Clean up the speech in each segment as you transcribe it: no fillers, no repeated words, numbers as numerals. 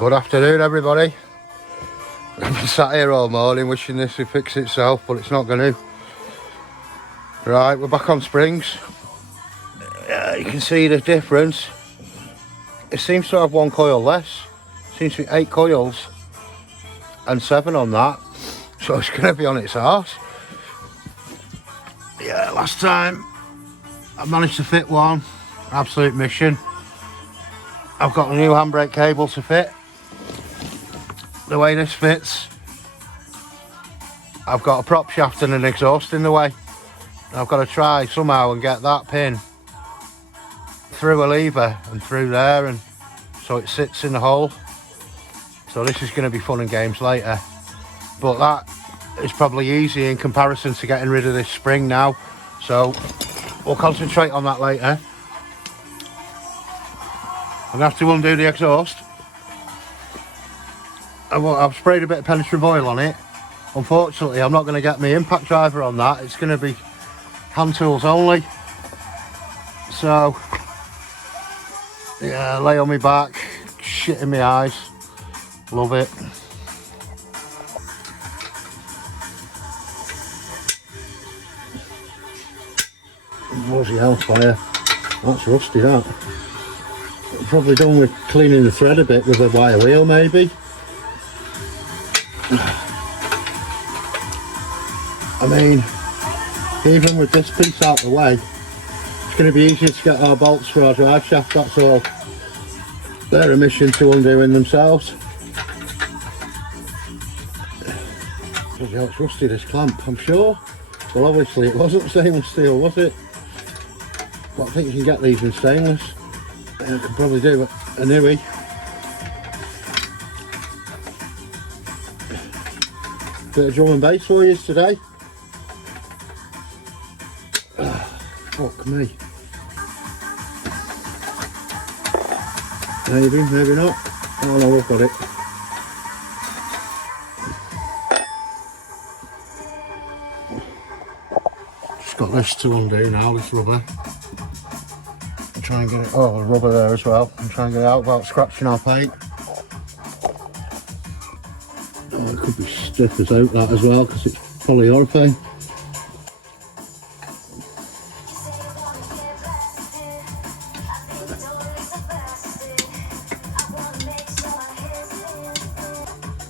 Good afternoon, everybody. I've been sat here all morning wishing this would fix itself, but it's not going to. Right, we're back on springs. You can see the difference. It seems to have one coil less. Seems to be 8 coils and 7 on that. So it's going to be on its arse. Yeah, last time I managed to fit one. Absolute mission. I've got the new handbrake cable to fit. The way this fits, I've got a prop shaft and an exhaust in the way. I've got to try somehow and get that pin through a lever and through there, and so it sits in the hole. So this is going to be fun and games later, but that is probably easy in comparison to getting rid of this spring now, so we'll concentrate on that later. I'm going to have to undo the exhaust. I've sprayed a bit of penetrative oil on it. Unfortunately, I'm not going to get my impact driver on that. It's going to be hand tools only. So, yeah, lay on my back, shit in my eyes. Love it. Bloody hellfire. That's rusty, that. Probably done with cleaning the thread a bit with a wire wheel, maybe. I mean, even with this piece out the way, it's going to be easier to get our bolts for our drive shaft, that's all. They're a mission to undoing themselves. Bloody hell, it's rusty, this clamp, I'm sure. Well, obviously it wasn't stainless steel, was it? But I think you can get these in stainless. I can probably do a newie. Bit of drum and bass for you today. Fuck me. Maybe not. Oh no, we've got it. Just got this to undo now, this rubber. Try and get it, oh, rubber there as well, and try and get it out without scratching our paint. Oh, it could be stiff as out that as well, because it's polyurethane.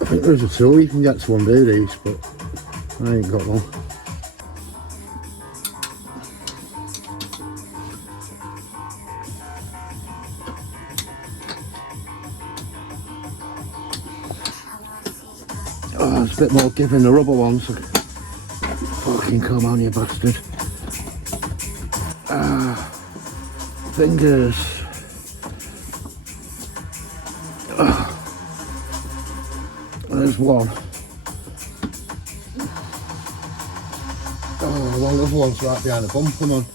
I think there's a tool you can get to undo these, but I ain't got one. Oh, it's a bit more giving the rubber ones. Fucking come on, you bastard. Fingers. There's one. Oh, one other one's right behind the bumper, man.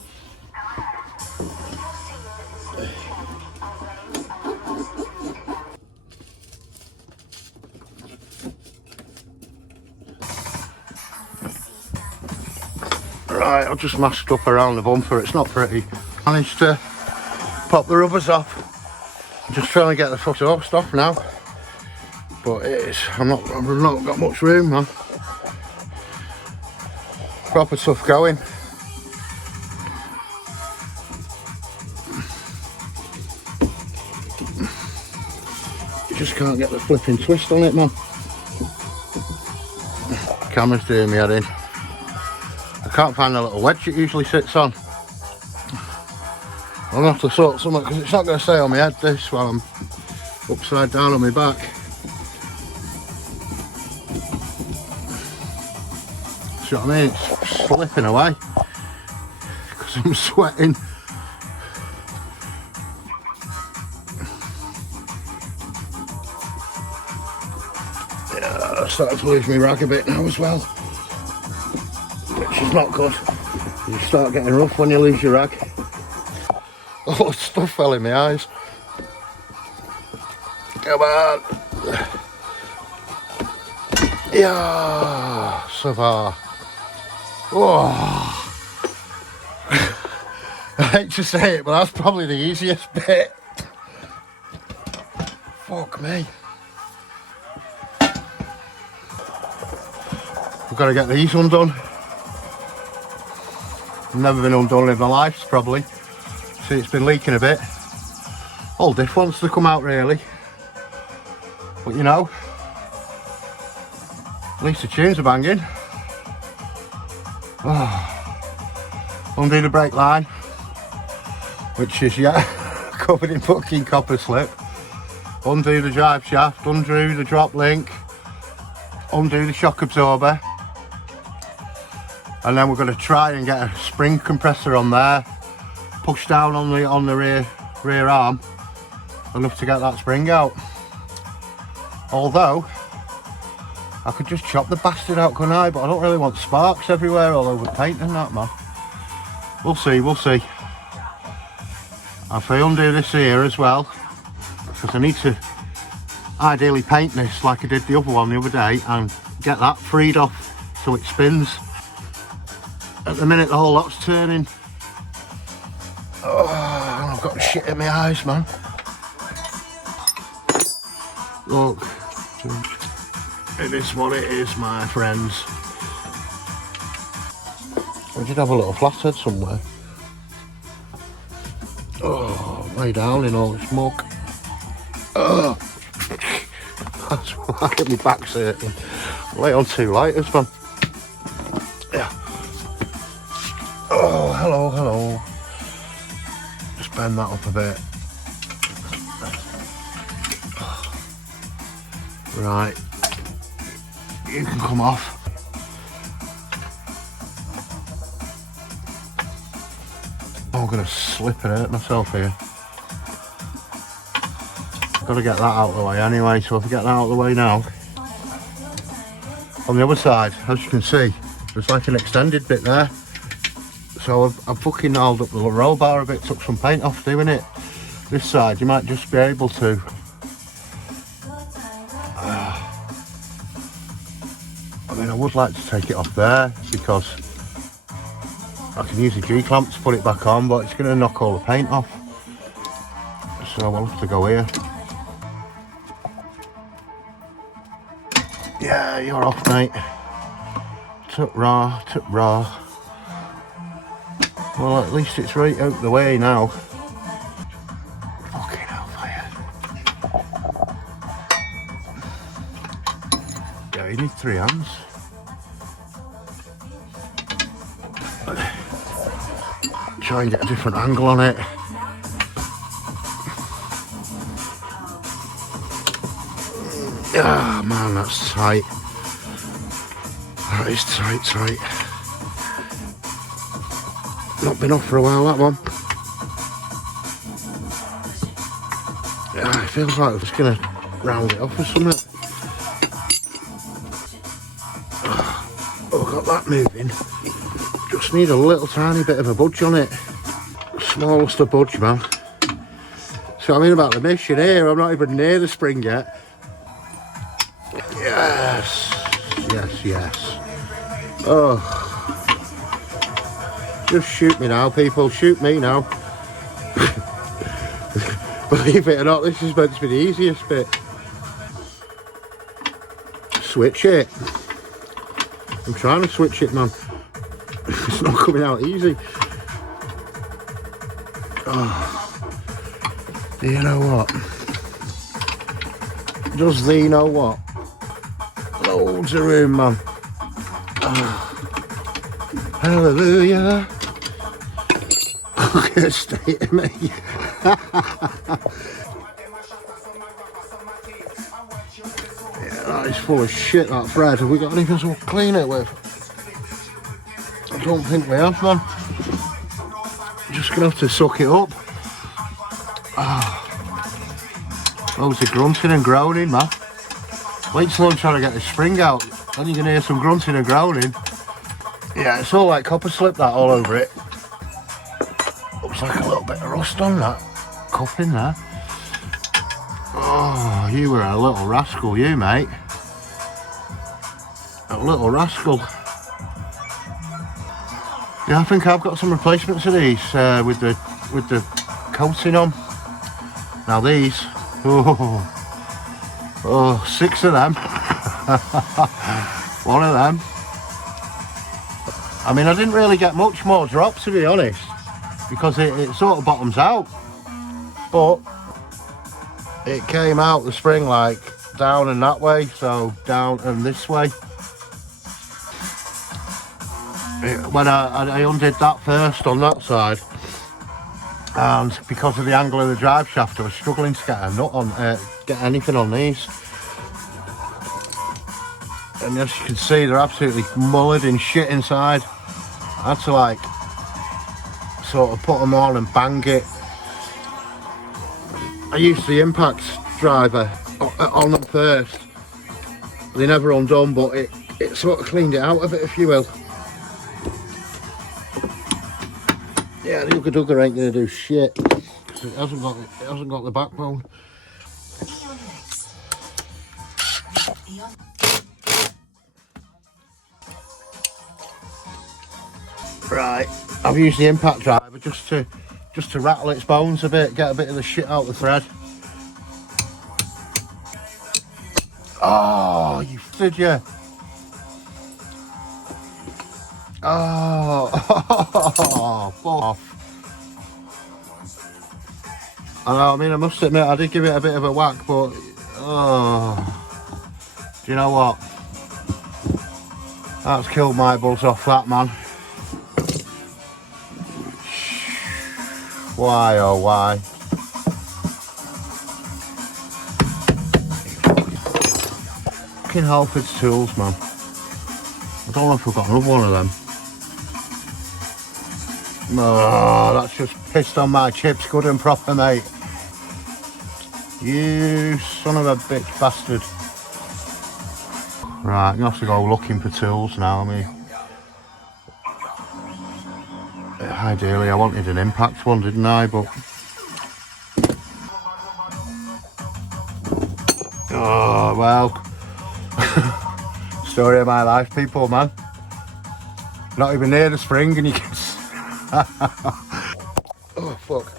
Right, I've just masked up around the bumper, it's not pretty. Managed to pop the rubbers off. I'm just trying to get the foot off now. But it is, I've not got much room, man. Proper tough going. You just can't get the flipping twist on it, man. Camera's doing me head in. I can't find the little wedge it usually sits on. I'm going to have to sort something, because it's not going to stay on my head this while I'm upside down on my back. See what I mean? It's slipping away because I'm sweating. Yeah, I'm starting to lose my rag a bit now as well, which is not good. You start getting rough when you lose your rag. Oh, stuff fell in my eyes. Come on. Yeah, so far. Oh. I hate to say it, but that's probably the easiest bit. Fuck me. I've got to get these undone. Never been undone in my life, probably. See, it's been leaking a bit. All diff wants to come out really. But you know, at least the tunes are banging. Oh. Undo the brake line, which is covered in fucking copper slip. Undo the drive shaft, undo the drop link, undo the shock absorber. And then we're going to try and get a spring compressor on there, push down on the rear arm, enough to get that spring out. Although I could just chop the bastard out, couldn't I? But I don't really want sparks everywhere all over the paint and that, man. We'll see, we'll see. If I undo this here as well, because I need to ideally paint this like I did the other one the other day and get that freed off so it spins. At the minute the whole lot's turning. Oh, I've got shit in my eyes, man. Look, it is what it is, my friends. I did have a little flathead somewhere. Oh, lay down in all this muck. Oh, that's why my back's hurting. Lay on 2 lighters, man. Yeah. Oh, hello, hello. Just bend that up a bit. Right. You can come off. I'm gonna slip and hurt myself here. Gotta get that out of the way anyway, so if I get that out of the way now. On the other side, as you can see, there's like an extended bit there. So I've fucking gnarled up the roll bar a bit, took some paint off doing it. This side, you might just be able to. I mean, I would like to take it off there because I can use a G-clamp to put it back on, but it's going to knock all the paint off. So I'll have to go here. Yeah, you're off, mate. Took raw. Well, at least it's right out the way now. Fucking hellfire. Yeah, you need 3 hands. Try and get a different angle on it. Ah, man, that's tight. That is tight. Not been off for a while, that one. Yeah, it feels like we're just gonna round it off with something. Oh, got that moving. Just need a little tiny bit of a budge on it. Smallest of budge, man. See what I mean about the mission here? I'm not even near the spring yet. Yes. Oh. Just shoot me now, people. Shoot me now. Believe it or not, this is meant to be the easiest bit. Switch it. I'm trying to switch it, man. It's not coming out easy. Oh. Do you know what? Does thee know what? Loads of room, man. Oh. Hallelujah. Look at the state of me. Yeah, that is full of shit, that thread. Have we got anything to clean it with? I don't think we have, man. Just gonna have to suck it up. Loads of grunting and groaning, man. Wait till I'm trying to get the spring out, then you can hear some grunting and groaning. Yeah, it's all like copper slip, that all over it. Looks like a little bit of rust on that cup in there. Oh, you were a little rascal, you, mate. A little rascal. Yeah, I think I've got some replacements of these with the coating on. Now these, oh, 6 of them. 1 of them, I mean, I didn't really get much more drop, to be honest, because it sort of bottoms out, but it came out the spring like down and that way, so down and this way. When I undid that first on that side, and because of the angle of the drive shaft, I was struggling to get a nut on, get anything on these. And as you can see, they're absolutely mullered in shit inside. I had to like sort of put them on and bang it. I used the impact driver on them first. They never undone, but it sort of cleaned it out a bit, if you will. Yeah, the Ugga Dugga ain't gonna do shit. It hasn't got the backbone. Right, I've used the impact driver just to rattle its bones a bit, get a bit of the shit out of the thread. Oh, you did you? Oh, fuck off. I mean, I must admit, I did give it a bit of a whack, but oh, do you know what? That's killed my buzz off that, man. Why, oh why? Fucking Halford's tools, man. I don't know if we've got another one of them. Oh, that's just pissed on my chips good and proper, mate. You son of a bitch bastard. Right, I'm gonna have to go looking for tools now. I mean, ideally I wanted an impact one, didn't I? But oh well. Story of my life, people, man. Not even near the spring and you can oh fuck.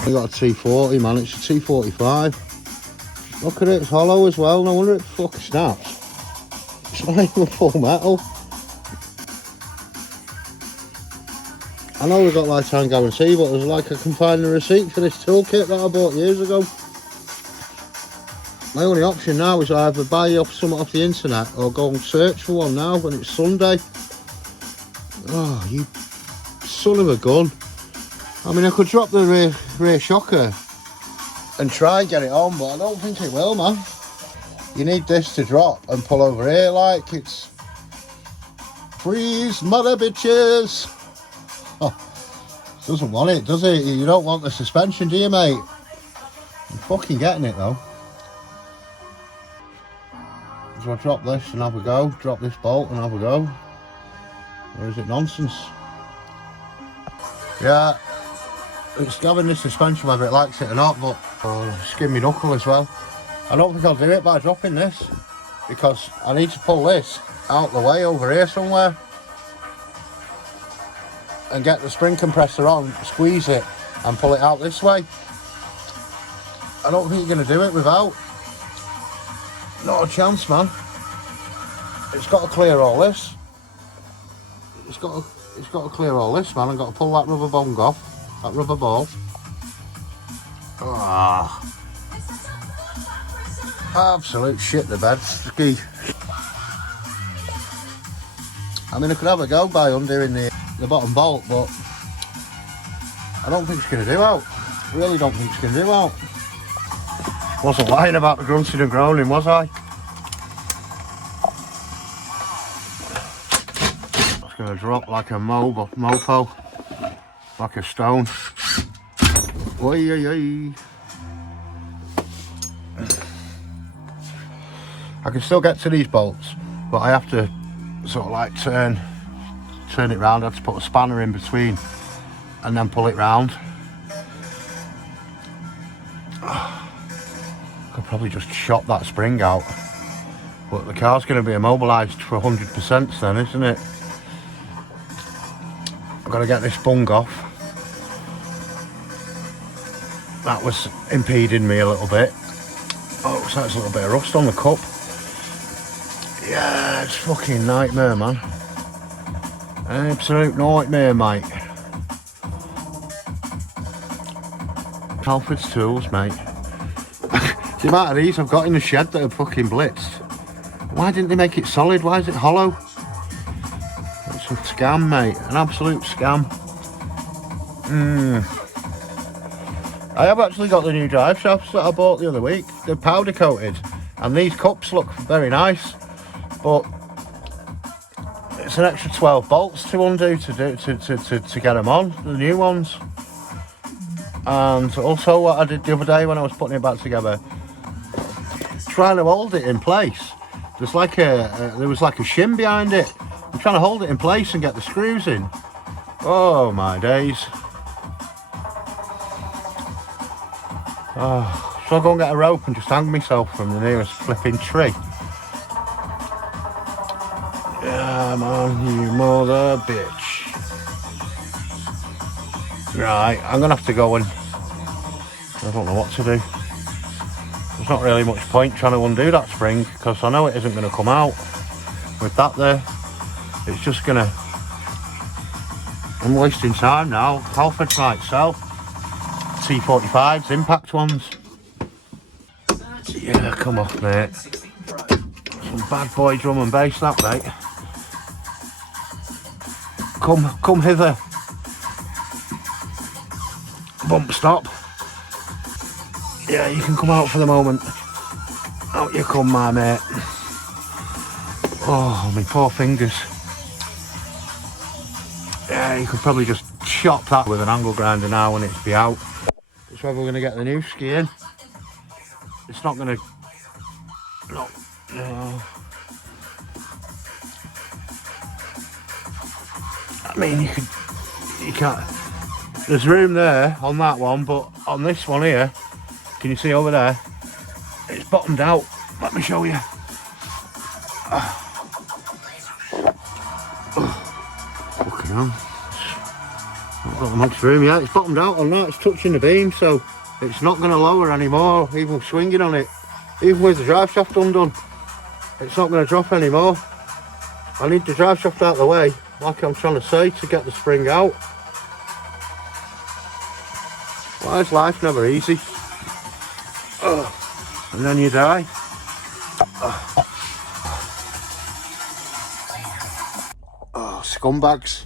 I got a T40, man. It's a T45. Look at it, it's hollow as well. No wonder it fucking snaps. It's not even full metal. I know we've got lifetime guarantee, but there's like I can find the receipt for this toolkit that I bought years ago. My only option now is either buy something off the internet or go and search for one now when it's Sunday. Oh, you son of a gun. I mean, I could drop the rear shocker and try and get it on, but I don't think it will, man. You need this to drop and pull over here like it's freeze mother bitches. Oh, doesn't want it, does it? You don't want the suspension, do you, mate? I'm fucking getting it though. So I drop this and have a go, drop this bolt and have a go. Or is it nonsense? Yeah, it's having this suspension whether it likes it or not, but skin me knuckle as well. I don't think I'll do it by dropping this because I need to pull this out the way over here somewhere and get the spring compressor on, squeeze it and pull it out this way. I don't think you're going to do it without. Not a chance, man. It's got to clear all this. It's got to clear all this, man. I've got to pull that rubber bung off, that rubber ball. Ah, absolute shit the bed. Ski. I mean, I could have a go by undoing the bottom bolt, but I don't think it's going to do out. I really don't think it's going to do out. Wasn't lying about the grunting and groaning, was I? It's going to drop like a mopo, like a stone. Oi, oi, oi. I can still get to these bolts, but I have to sort of like turn it round. I have to put a spanner in between and then pull it round. Could probably just chop that spring out, but the car's going to be immobilised for 100% then, isn't it? I've got to get this bung off. That was impeding me a little bit. Oh, looks like there's a little bit of rust on the cup. Yeah, it's fucking nightmare, man. Absolute nightmare, mate. Halford's tools, mate. The amount of these I've got in the shed that are fucking blitzed. Why didn't they make it solid? Why is it hollow? It's a scam, mate. An absolute scam. I have actually got the new drive shafts that I bought the other week. They're powder coated. And these cups look very nice. But it's an extra 12 bolts to undo to get them on, the new ones. And also what I did the other day when I was putting it back together, trying to hold it in place. There was like a shim behind it. I'm trying to hold it in place and get the screws in. Oh my days. Oh, so I'll go and get a rope and just hang myself from the nearest flipping tree. Yeah, man, you mother bitch. Right, I'm gonna have to go and I don't know what to do. There's not really much point trying to undo that spring because I know it isn't going to come out with that there. It's just going to... I'm wasting time now. Halfords might sell. T45s, impact ones. Yeah, come off, mate. Some bad boy drum and bass, that, mate. Come hither. Bump stop. Yeah, you can come out for the moment. Out you come, my mate. Oh, my poor fingers. Yeah, you could probably just chop that with an angle grinder now when it's be out. It's whether we're going to get the new ski in. It's not going to... No. I mean, you can't... There's room there on that one, but on this one here, can you see over there? It's bottomed out. Let me show you. Fucking hell. Not got much room yet. It's bottomed out on that. It's touching the beam, so it's not going to lower anymore, even swinging on it. Even with the drive shaft undone, it's not going to drop anymore. I need the drive shaft out of the way, like I'm trying to say, to get the spring out. Why is life never easy? And then you die. Scumbags.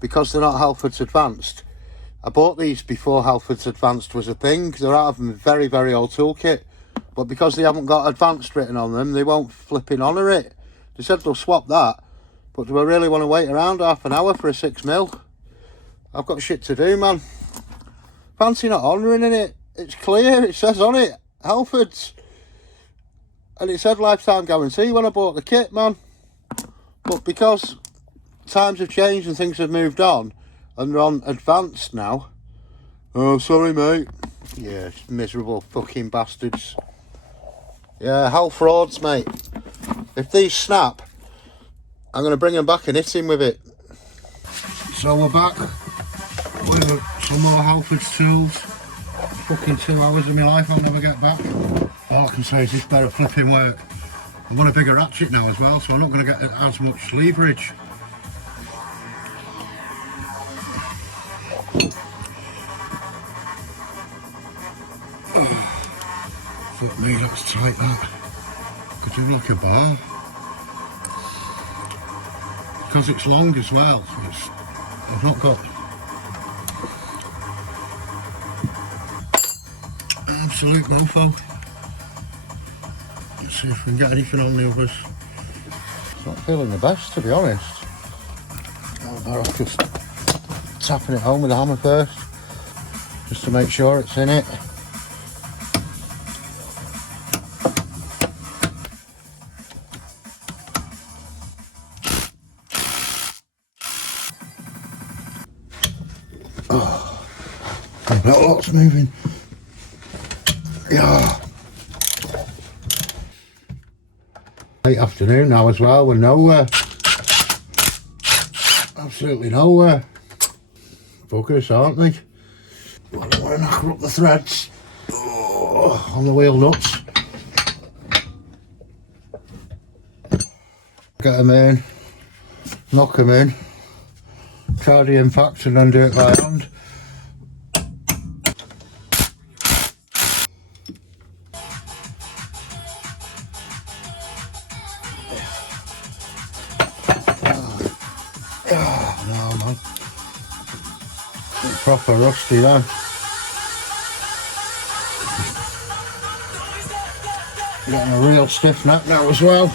Because they're not Halfords Advanced. I bought these before Halfords Advanced was a thing. They're out of a very, very old toolkit. But because they haven't got Advanced written on them, they won't flipping honour it. They said they'll swap that. But do I really want to wait around half an hour for a 6mm? I've got shit to do, man. Fancy not honouring in it. It's clear, it says on it, Halfords. And it said lifetime guarantee when I bought the kit, man. But because times have changed and things have moved on, and they're on Advanced now. Oh, sorry, mate. Yeah, miserable fucking bastards. Yeah, hell frauds, mate. If these snap, I'm going to bring them back and hit him with it. So we're back with some more Halfords tools. Fucking 2 hours of my life I'll never get back. All I can say is this better flipping work. I've got a bigger ratchet now as well, so I'm not going to get as much leverage. Fuck me, that's tight, that. Could do like a bar. Because it's long as well, so I've not got absolute mofo. Let's see if we can get anything on the others. It's not feeling the best, to be honest. I'm better off just tapping it home with the hammer first, just to make sure it's in it. Oh, not lots moving. Yeah. Late afternoon now as well, we're nowhere. Absolutely nowhere. Buggers, aren't they? I don't want to knock up the threads on the wheel nuts. Get them in, knock them in, try the impact and then do it by hand. Oh, no man, it's proper rusty then. Getting a real stiff neck now as well.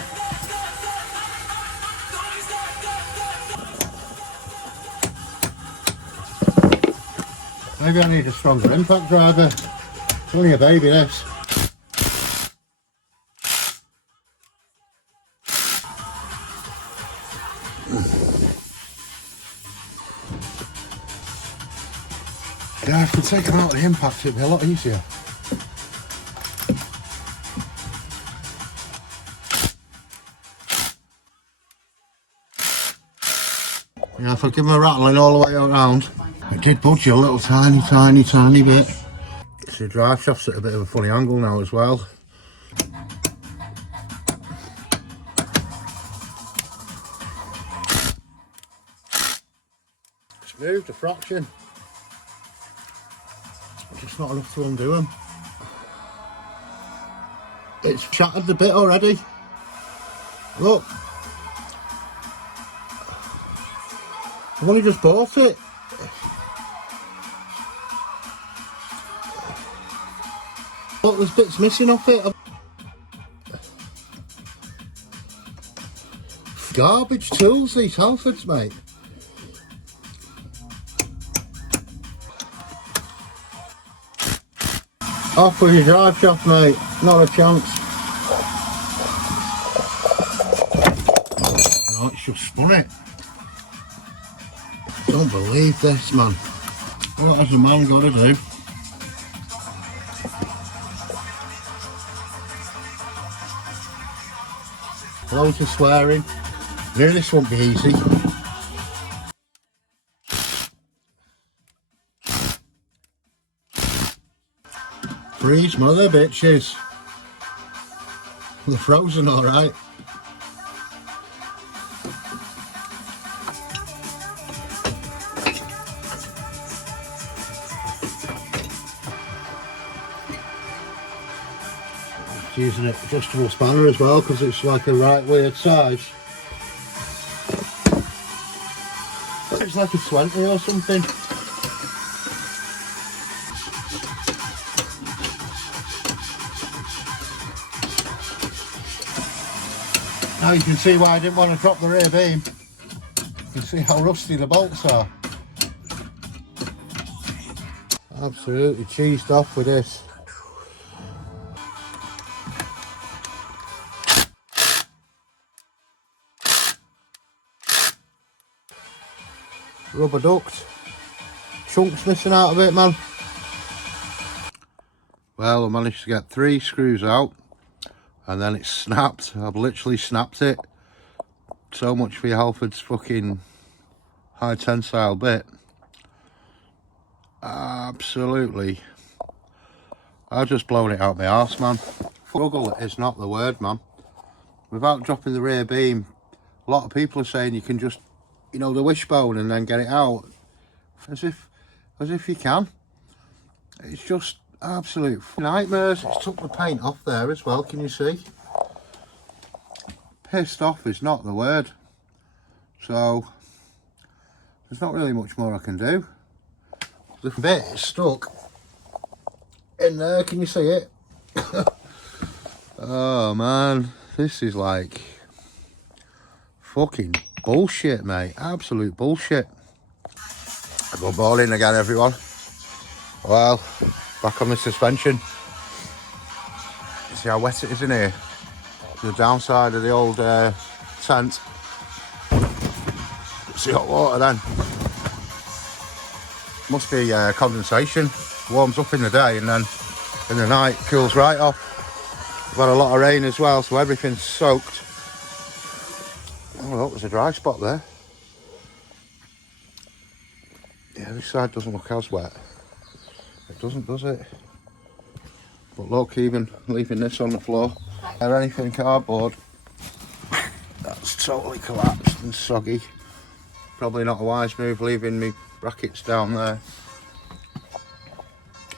Maybe I need a stronger impact driver. It's only a baby this. Yeah, if I could take them out of the impact it'd be a lot easier. Yeah, if I give them a rattling all the way around. It did budge a little tiny bit. The drive shaft's at a bit of a funny angle now as well. It's moved a fraction. Just not enough to undo them. It's shattered a bit already. Look. I've only just bought it. Look, there's bits missing off it. Garbage tools, these Halfords, mate. Off with your drive shaft, mate. Not a chance. Oh, it's just spun it. Don't believe this, man. What has a man got to do? Loads of swearing. Knew this won't be easy. Freeze, mother bitches. They're frozen, alright. Using an adjustable spanner as well because it's like a right weird size. It's like a 20 or something. Now you can see why I didn't want to drop the rear beam. You can see how rusty the bolts are. Absolutely cheesed off with this. Rubber duct. Chunks missing out of it, man. Well, I managed to get 3 screws out and then it snapped. I've literally snapped it. So much for your Halford's fucking high tensile bit. Absolutely. I've just blown it out my arse, man. Struggle is not the word, man. Without dropping the rear beam, a lot of people are saying you can just, you know, the wishbone and then get it out. As if you can. It's just absolute nightmares. It's took the paint off there as well, can you see? Pissed off is not the word. So there's not really much more I can do. The bit is stuck in there, can you see it? Oh man, this is like fucking bullshit, mate. Absolute bullshit. Good morning again, everyone. Well, back on the suspension. See how wet it is in here? The downside of the old tent. See hot water then. Must be condensation. Warms up in the day and then in the night cools right off. We've had a lot of rain as well, so everything's soaked. Oh look, there's a dry spot there. Yeah, this side doesn't look as wet. It doesn't, does it? But look, even leaving this on the floor or anything cardboard, that's totally collapsed and soggy. Probably not a wise move leaving me brackets down there.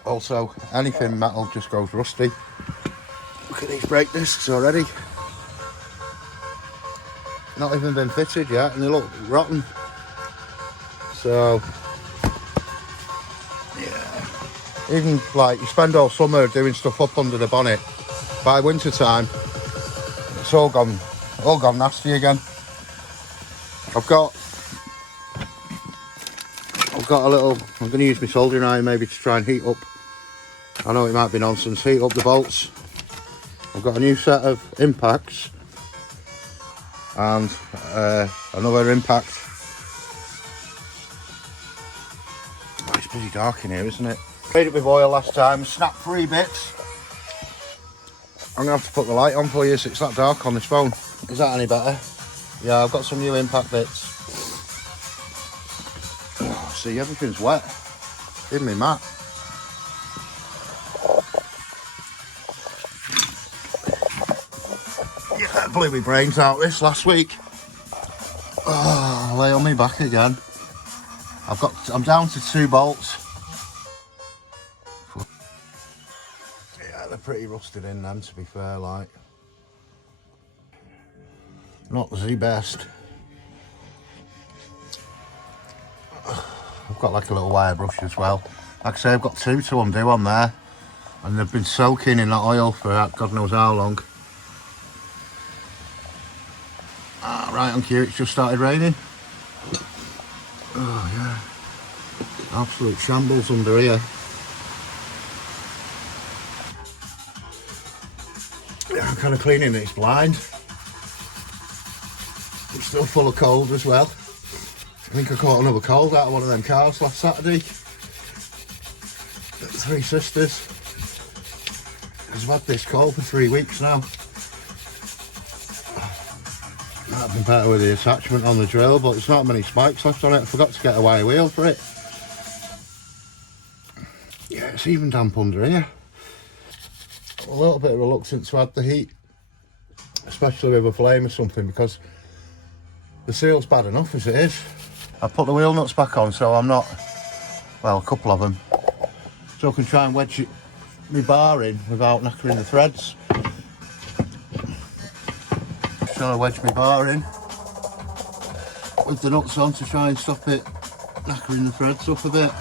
Also, anything metal just goes rusty. Look at these brake discs already. Not even been fitted yet and they look rotten. So, yeah. Even like you spend all summer doing stuff up under the bonnet. By winter time, it's all gone nasty again. I've got a little, I'm going to use my soldering iron maybe to try and heat up. I know it might be nonsense, heat up the bolts. I've got a new set of impacts and another impact. Oh, it's pretty dark in here, isn't it? Made it with oil last time, snapped 3 bits. I'm going to have to put the light on for you so it's that dark on this phone. Is that any better? Yeah, I've got some new impact bits. Oh, see, everything's wet. Give me mat. Yeah, it blew my brains out this last week. Oh, lay on me back again. I'm down to 2 bolts. Yeah, they're pretty rusted in them, to be fair, like. Not the best. I've got like a little wire brush as well. Like I say, I've got 2 to undo on there. And they've been soaking in that oil for God knows how long. Ah, right on cue, it's just started raining. Oh yeah. Absolute shambles under here. Yeah, I'm kind of cleaning it, it's blind. It's still full of cold as well. I think I caught another cold out of one of them cars last Saturday. At 3 Sisters. Because I've had this cold for 3 weeks now. That'd be better with the attachment on the drill, but there's not many spikes left on it. I forgot to get a wire wheel for it. Yeah, it's even damp under here. A little bit reluctant to add the heat, especially with a flame or something, because the seal's bad enough as it is. I put the wheel nuts back on, so I'm not, well, a couple of them, so I can try and wedge my bar in without knackering the threads. Just trying to wedge my bar in with the nuts on to try and stop it knackering the threads up a bit.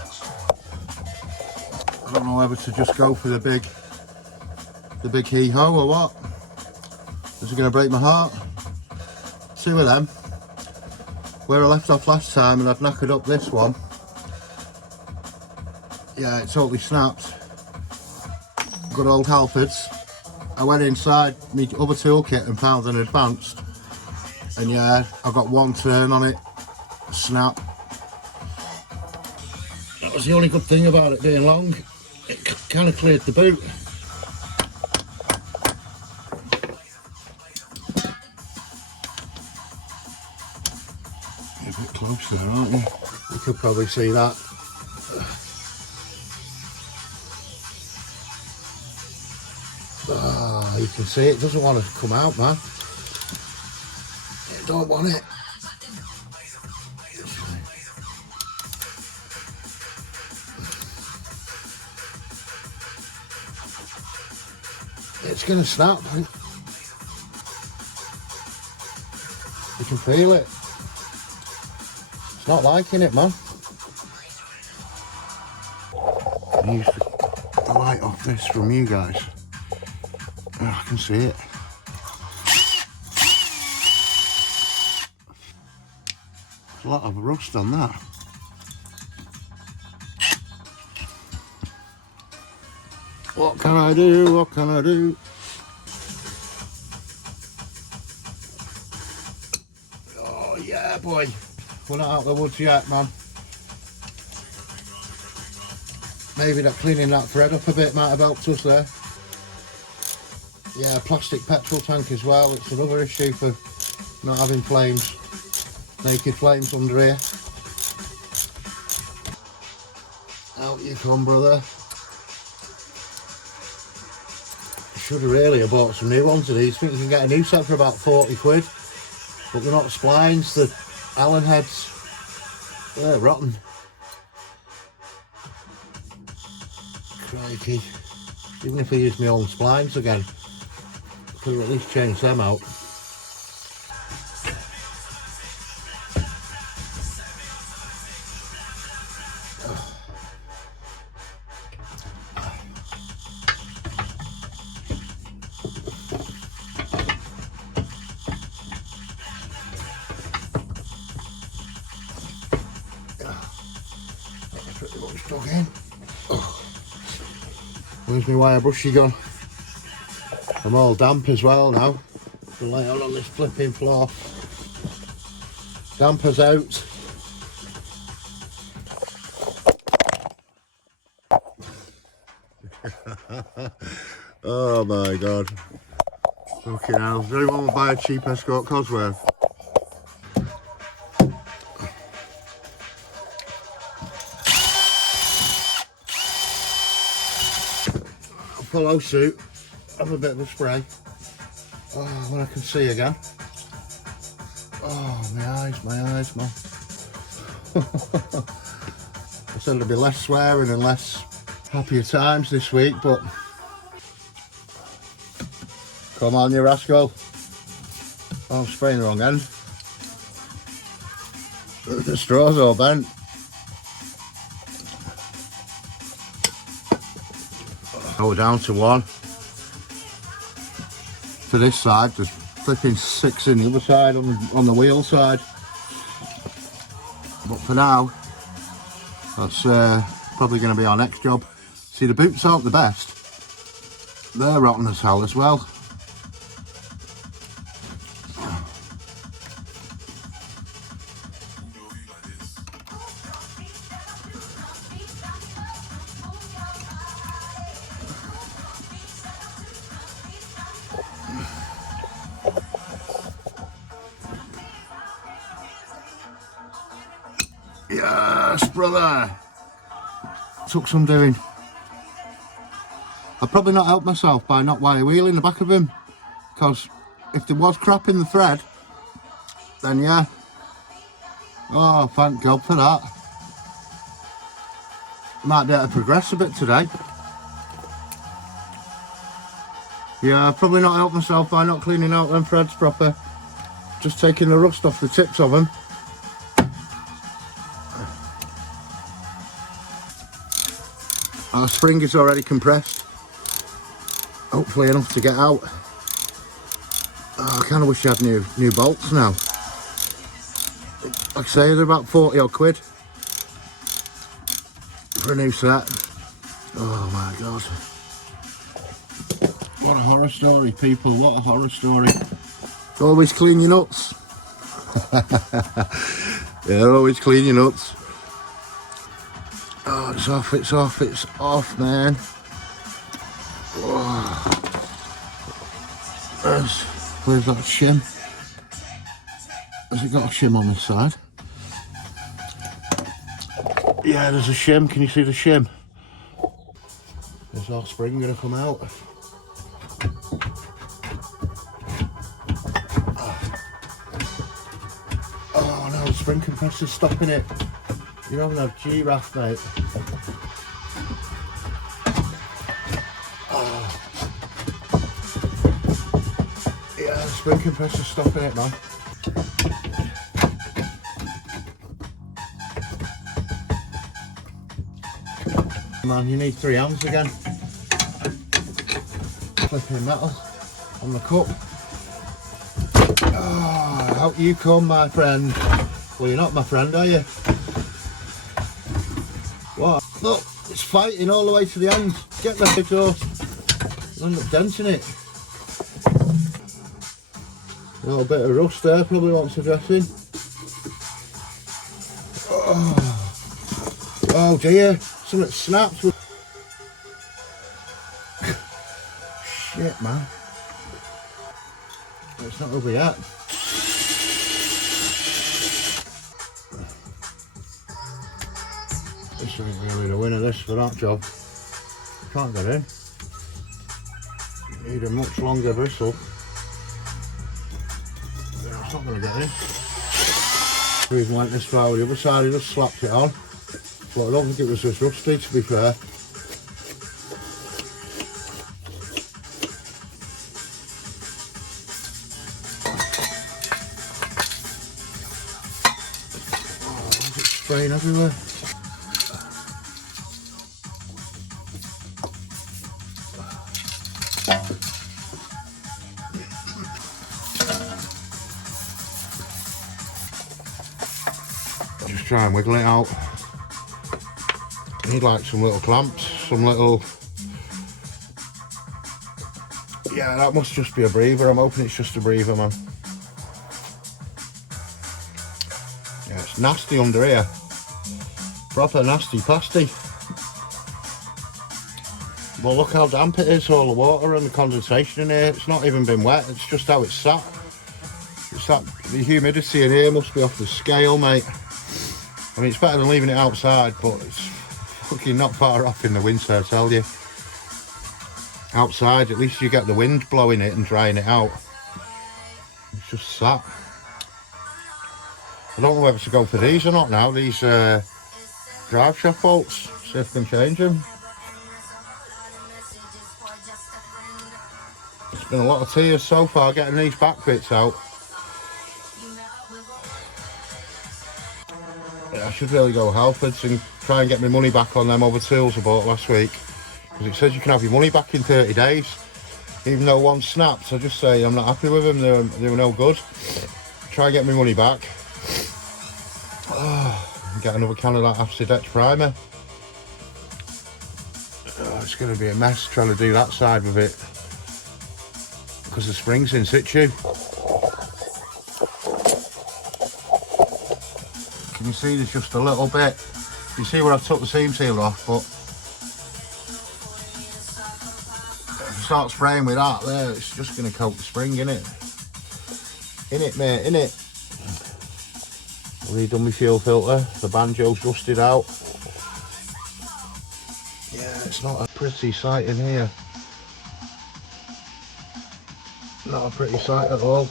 I don't know whether to just go for the big hee-ho or what. Is it going to break my heart? 2 of them. Where I left off last time and I'd knackered up this one. Yeah, it totally snapped. Good old Halfords. I went inside my other toolkit and found an advanced. And yeah, I got 1 turn on it. Snap. That was the only good thing about it being long. It kind of cleared the boot. A bit closer, aren't you? You could probably see that. Ah, you can see it doesn't want to come out, man. It don't want it. It's going to snap. You can feel it. It's not liking it, man. I use the light off this from you guys. Oh, I can see it. There's a lot of rust on that. What can I do? What can I do? Oh yeah, boy. We're not out of the woods yet, man. Maybe that cleaning that thread up a bit might have helped us there. Yeah, plastic petrol tank as well. It's another issue for not having flames, naked flames under here. Out you come, brother. Should have really have bought some new ones of these. I think you can get a new set for about 40 quid. but they're not splines, the Allen heads. They're rotten. Crikey. Even if I use my own splines again, I could at least change them out. Pretty much dug in. Where's my wire brushy gone? I'm all damp as well now. To lay on this flipping floor. Dampers out. Oh my god. Fucking hell. Does anyone want to buy a cheap Escort Cosworth? Polo suit. Have a bit of a spray. Oh, when I can see again. Oh, my eyes, man. I said there'll be less swearing and less happier times this week, but come on, you rascal. Oh, I'm spraying the wrong end. The straw's all bent. Oh, we're down to one. To this side, there's flipping 6 in the other side on the wheel side. But for now, that's probably going to be our next job. See, the boots aren't the best. They're rotten as hell as well. Yes, brother. Took some doing. I'd probably not help myself by not wire wheeling the back of him, because if there was crap in the thread, then yeah. Oh, thank God for that. Might be able to progress a bit today. Yeah, I've probably not helped myself by not cleaning out them threads proper. Just taking the rust off the tips of them. Our spring is already compressed. Hopefully enough to get out. Oh, I kind of wish I had new bolts now. Like I say, they're about 40 odd quid for a new set. Oh my God. What a horror story, people, what a horror story. Always clean your nuts. Yeah, always clean your nuts. Oh, it's off, man. Oh. Where's that shim? Has it got a shim on this side? Yeah, there's a shim. Can you see the shim? There's our spring gonna come out. Oh no, the spring compressor's stopping it. You're having a giraffe, mate. Oh. Yeah, the spring compressor's stopping it, man. Man, you need 3 hands again. Flipping metal on the cup. Oh, out you come, my friend. Well, you're not my friend, are you? What? Look, it's fighting all the way to the end. Get the exhaust. You'll end up denting it. A little bit of rust there, probably wants addressing. Oh dear, something snapped. Shit, man. It's not over yet. This ain't really the winner, this, for that job. Can't get in. Need a much longer bristle. It's not going to get in. The reason why I went this far with the other side, he just slapped it on. But I don't think it was just rusty, to be fair. Oh, it's spraying everywhere. Just try and wiggle it out. I need like some little clamps, some little... Yeah, that must just be a breather. I'm hoping it's just a breather, man. Yeah, it's nasty under here. Proper nasty pasty. Well, look how damp it is, all the water and the condensation in here. It's not even been wet, it's just how it's sat. It's that, the humidity in here must be off the scale, mate. I mean, it's better than leaving it outside, but it's fucking not far off in the winter, I tell you. Outside, at least you get the wind blowing it and drying it out. It's just sat. I don't know whether to go for these or not now, these drive shaft bolts. See if I can change them. It's been a lot of tears so far getting these back bits out. Yeah, I should really go Halfords and try and get my money back on them other tools I bought last week. Because it says you can have your money back in 30 days. Even though one snapped, I just say I'm not happy with them, they were no good. Try and get my money back. Oh, get another can of that acid etch primer. Oh, it's going to be a mess trying to do that side with it. Because the spring's in situ. Can you see there's just a little bit? You see where I've took the seam sealer off, but if I start spraying with that there, it's just going to coat the spring, innit? Innit, mate, innit? I've redone my fuel filter, the banjo's rusted out. Yeah, it's not a pretty sight in here. Not a pretty sight at all.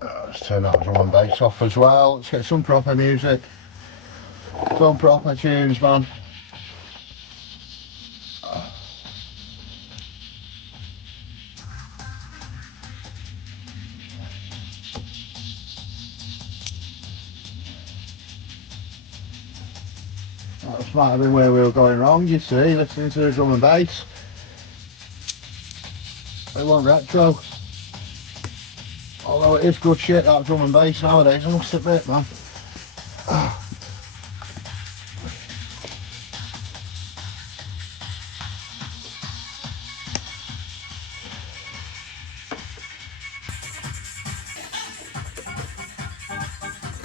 Let's turn that drum and bass off as well. Let's get some proper music. Some proper tunes, man. That might have been where we were going wrong, you see, listening to the drum and bass. It wasn't retro. Although it is good shit, that drum and bass nowadays, I must admit, man.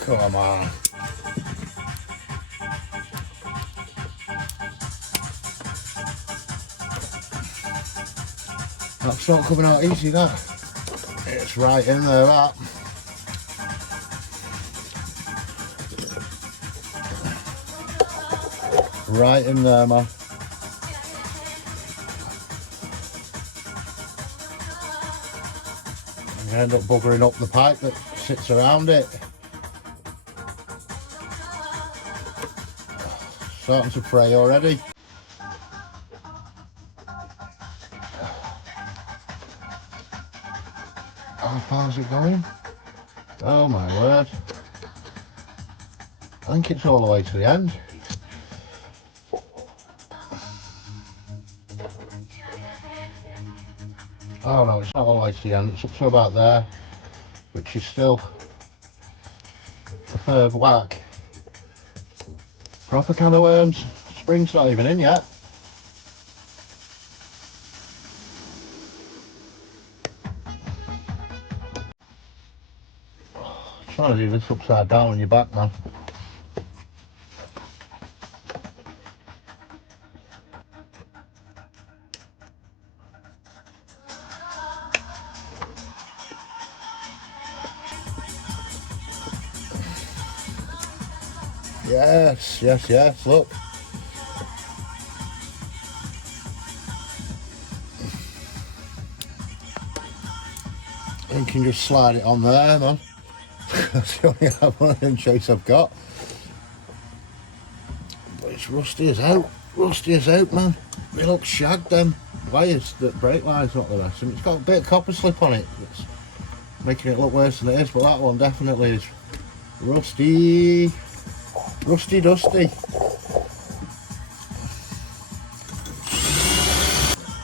Come on. That's not coming out easy, that. It's right in there, that. Right in there, man. You end up buggering up the pipe that sits around it. Starting to fray already. How far is it going? Oh my word. I think it's all the way to the end. Oh no, it's not all the way to the end, it's up to about there, which is still a third whack. Proper can of worms. Spring's not even in yet. Trying to do this upside down on your back, man. Yes, yes, yes, look. thinking just slide it on there, man. That's the only one of them chase I've got. But it's rusty as out. Rusty as out, man. They look shagged, them wires, that brake line's not the rest. And it's got a bit of copper slip on it. It's making it look worse than it is, but that one definitely is rusty. Rusty dusty.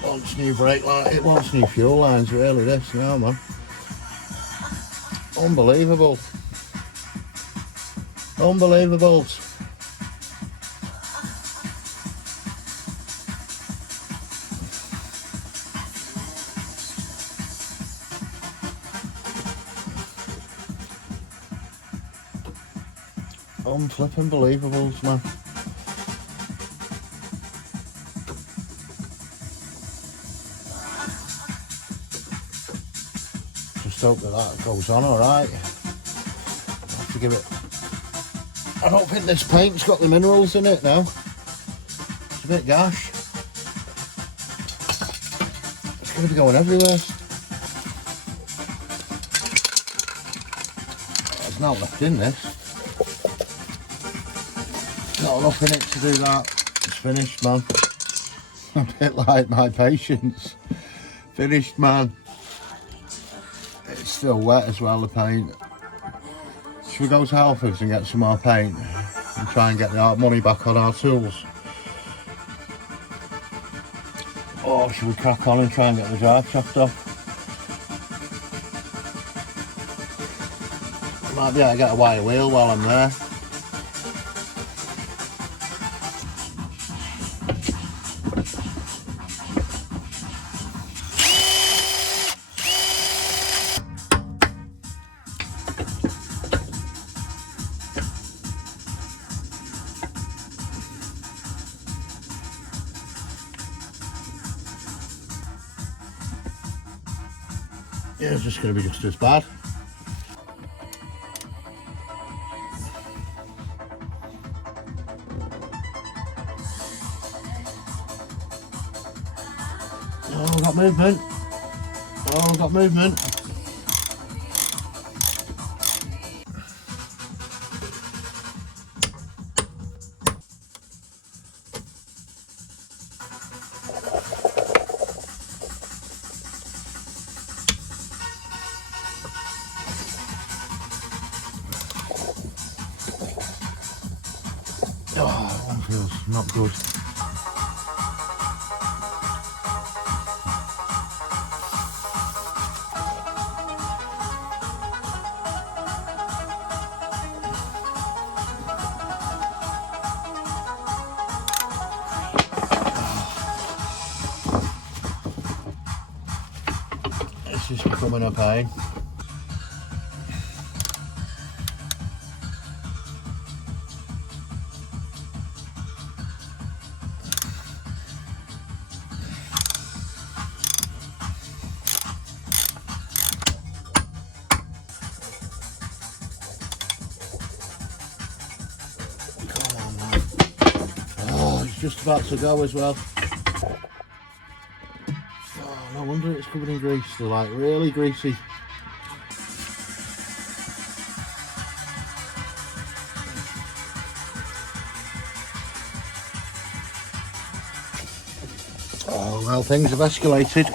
Wants new brake line, it wants new fuel lines really, this now, man. Unbelievable. Unbelievables. Unflipping believables, man. Just hope that goes on alright. Have to give it. I don't think this paint's got the minerals in it now. It's a bit gash. It's going to be going everywhere. There's not left in this. Not enough in it to do that. It's finished, man. A bit like my patience. Finished, man. It's still wet as well, the paint. Should we go to Halfords and get some more paint and try and get the money back on our tools? Or should we crack on and try and get the drive shaft off? I might be able to get a wire wheel while I'm there. Yeah, it's just going to be just as bad. Oh, we've got movement. Oh, we've got movement. Oh, that one feels not good. This is becoming a pain. Just about to go as well. Oh, no wonder it's covered in grease. They're like really greasy. Oh well, things have escalated.